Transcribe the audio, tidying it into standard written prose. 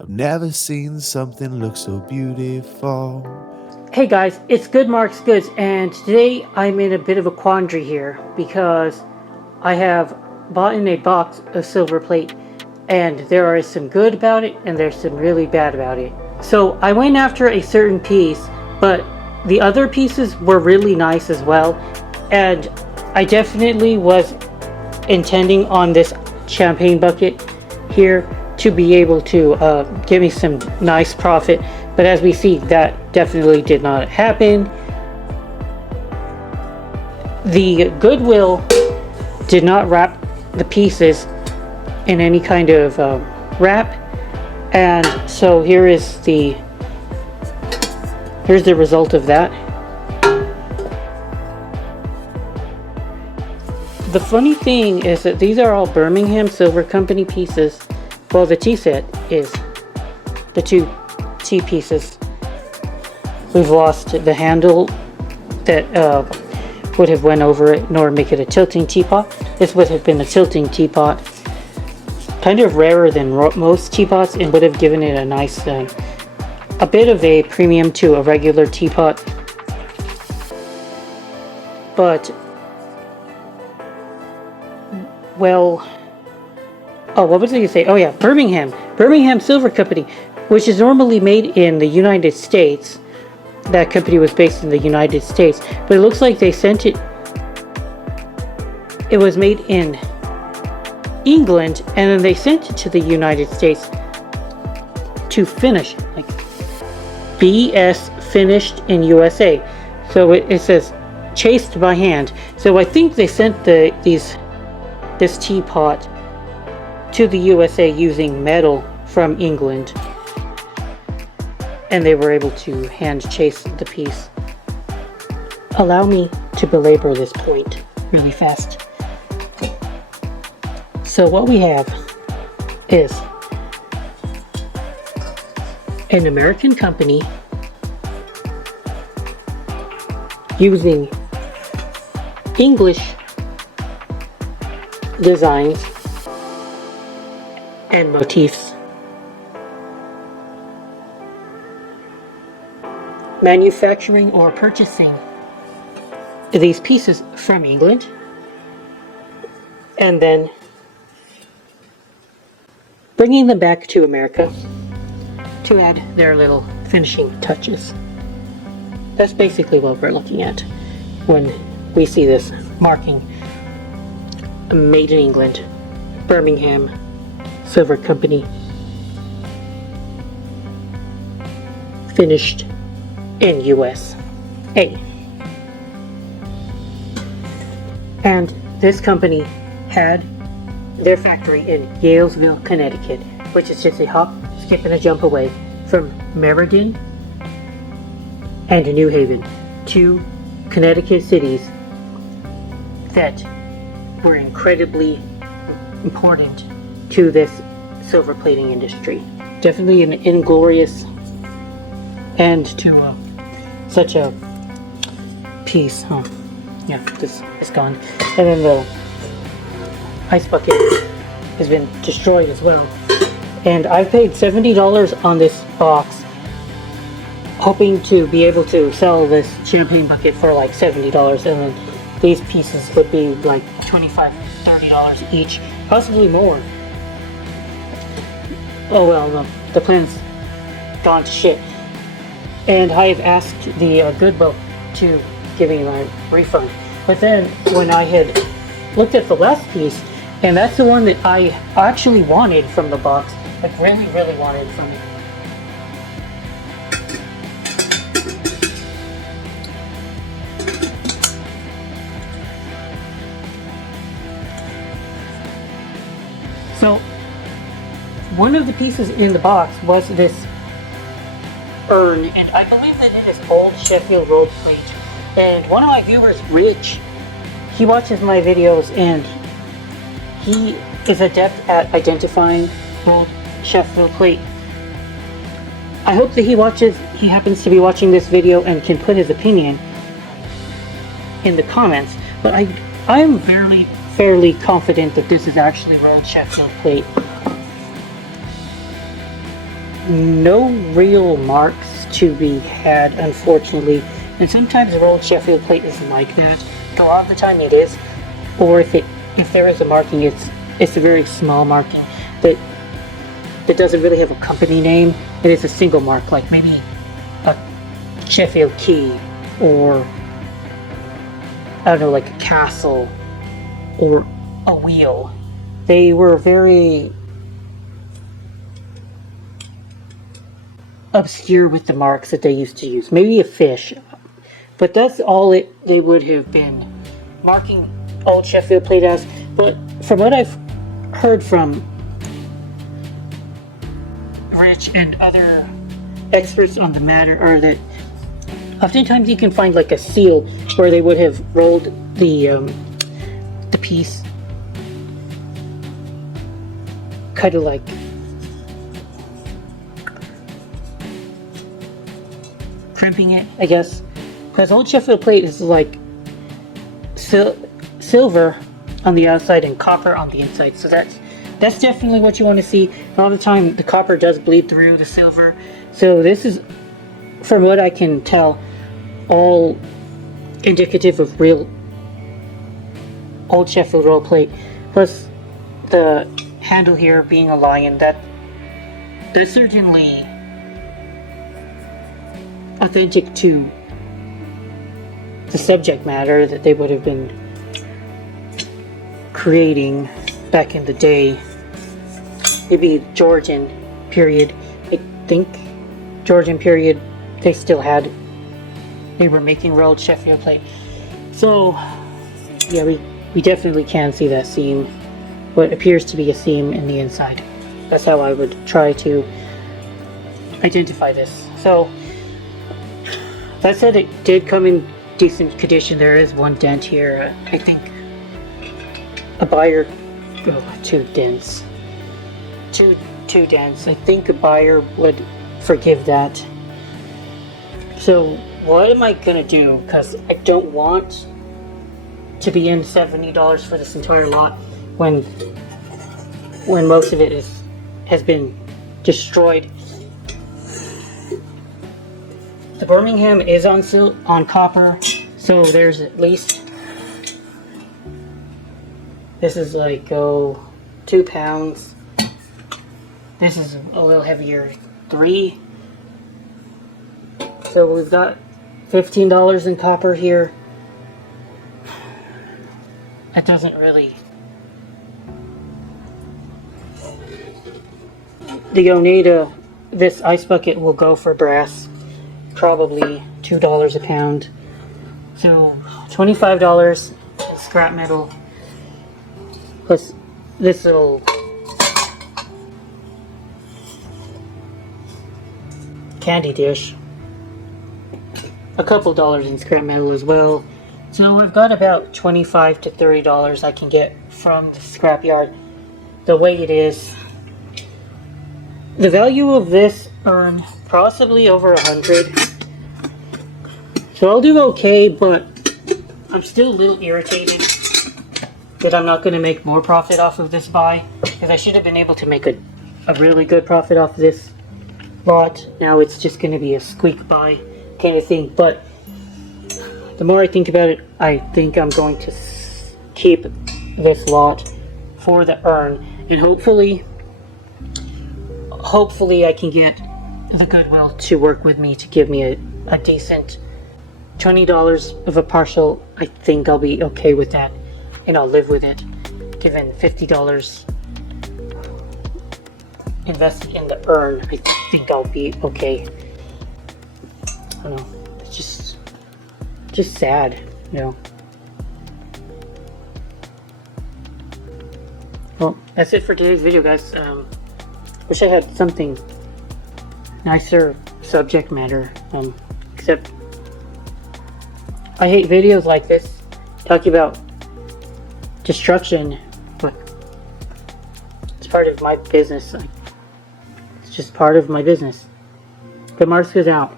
I've never seen something look so beautiful. Hey guys, it's Good Marks Goods, and today I'm in a bit of a quandary here because I have bought in a box of Silverplate, and there are some good about it and there's some really bad about it. So I went after a certain piece, but the other pieces were really nice as well, and I definitely was intending on this champagne bucket here to be able to give me some nice profit, but as we see, that definitely did not happen. The Goodwill did not wrap the pieces in any kind of wrap, and so here's the result of that. The funny thing is that these are all Birmingham Silver Company pieces. Well, the tea set is the two tea pieces. We've lost the handle that would have went over it, nor make it a tilting teapot. This would have been a tilting teapot. Kind of rarer than most teapots, and would have given it a nice, a bit of a premium to a regular teapot. But well, oh, what was I going to say? Oh yeah, Birmingham Silver Company, which is normally made in the United States. That company was based in the United States, but it looks like they sent it. It was made in England, and then they sent it to the United States to finish, like BS finished in USA. So it says chased by hand. So I think they sent this teapot to the USA using metal from England, and they were able to hand chase the piece. Allow me to belabor this point really fast. So what we have is an American company using English designs and motifs, manufacturing or purchasing these pieces from England, and then bringing them back to America to add their little finishing touches. That's basically what we're looking at when we see this marking made in England, Birmingham Silver Company, finished in USA. And this company had their factory in Yalesville, Connecticut, which is just a hop, skip, and a jump away from Meriden and New Haven, two Connecticut cities that were incredibly important to this silver plating industry. Definitely an inglorious end to such a piece. Huh? Yeah, this is gone. And then the ice bucket has been destroyed as well. And I've paid $70 on this box, hoping to be able to sell this champagne bucket for like $70, and then these pieces would be like $25, $30 each, possibly more. Oh well, the plan's gone to shit. And I have asked the Goodwill to give me my refund. But then when I had looked at the last piece, and that's the one that I actually wanted from the box, like really, really wanted from it. So, one of the pieces in the box was this urn, and I believe that it is old Sheffield rolled plate. And one of my viewers, Rich, he watches my videos, and he is adept at identifying old Sheffield plate. I hope that he happens to be watching this video and can put his opinion in the comments, but I'm fairly confident that this is actually rolled Sheffield plate. no real marks to be had, unfortunately. And sometimes the rolled Sheffield plate is like that. A lot of the time it is. Or if there is a marking, it's a very small marking that doesn't really have a company name. It is a single mark, like maybe a Sheffield key, or I don't know, like a castle or a wheel. They were very obscure with the marks that they used to use. Maybe a fish, but that's all they would have been marking old Sheffield plate as. But from what I've heard from Rich and other experts on the matter, are that oftentimes you can find like a seal where they would have rolled the piece, kind of like crimping it, I guess, because old Sheffield plate is like silver on the outside and copper on the inside, so that's definitely what you want to see. All the time the copper does bleed through the silver, so this is, from what I can tell, all indicative of real old Sheffield roll plate. Plus the handle here being a lion, that's certainly authentic to the subject matter that they would have been creating back in the day. Maybe Georgian period. I think Georgian period they were making rolled Sheffield plate. So yeah, we definitely can see that seam, what appears to be a seam in the inside. That's how I would try to identify this. So that said, it did come in decent condition. There is one dent here. I think a buyer, two dents. I think a buyer would forgive that. So what am I gonna do? Because I don't want to be in $70 for this entire lot when most of it has been destroyed. The Birmingham is on copper, so there's at least, this is like 2 pounds. This is a little heavier, 3. So we've got $15 in copper here. That doesn't really. The Oneida, this ice bucket will go for brass, probably $2 a pound. So $25 scrap metal, plus this little candy dish, a couple dollars in scrap metal as well. So I've got about $25 to $30 I can get from the scrapyard. The way it is, the value of this urn possibly over 100. So I'll do okay, but I'm still a little irritated that I'm not going to make more profit off of this buy, because I should have been able to make a really good profit off this lot. Now it's just going to be a squeak by kind of thing. But the more I think about it, I think I'm going to keep this lot for the urn, and hopefully I can get the Goodwill to work with me to give me a decent $20 of a partial. I think I'll be okay with that, and I'll live with it. Given $50 invested in the urn, I think I'll be okay. I don't know, it's just sad, you know. Well, that's it for today's video, guys. Wish I had something nicer subject matter, except I hate videos like this talking about destruction, but it's part of my business. It's just part of my business. But Marcus is out.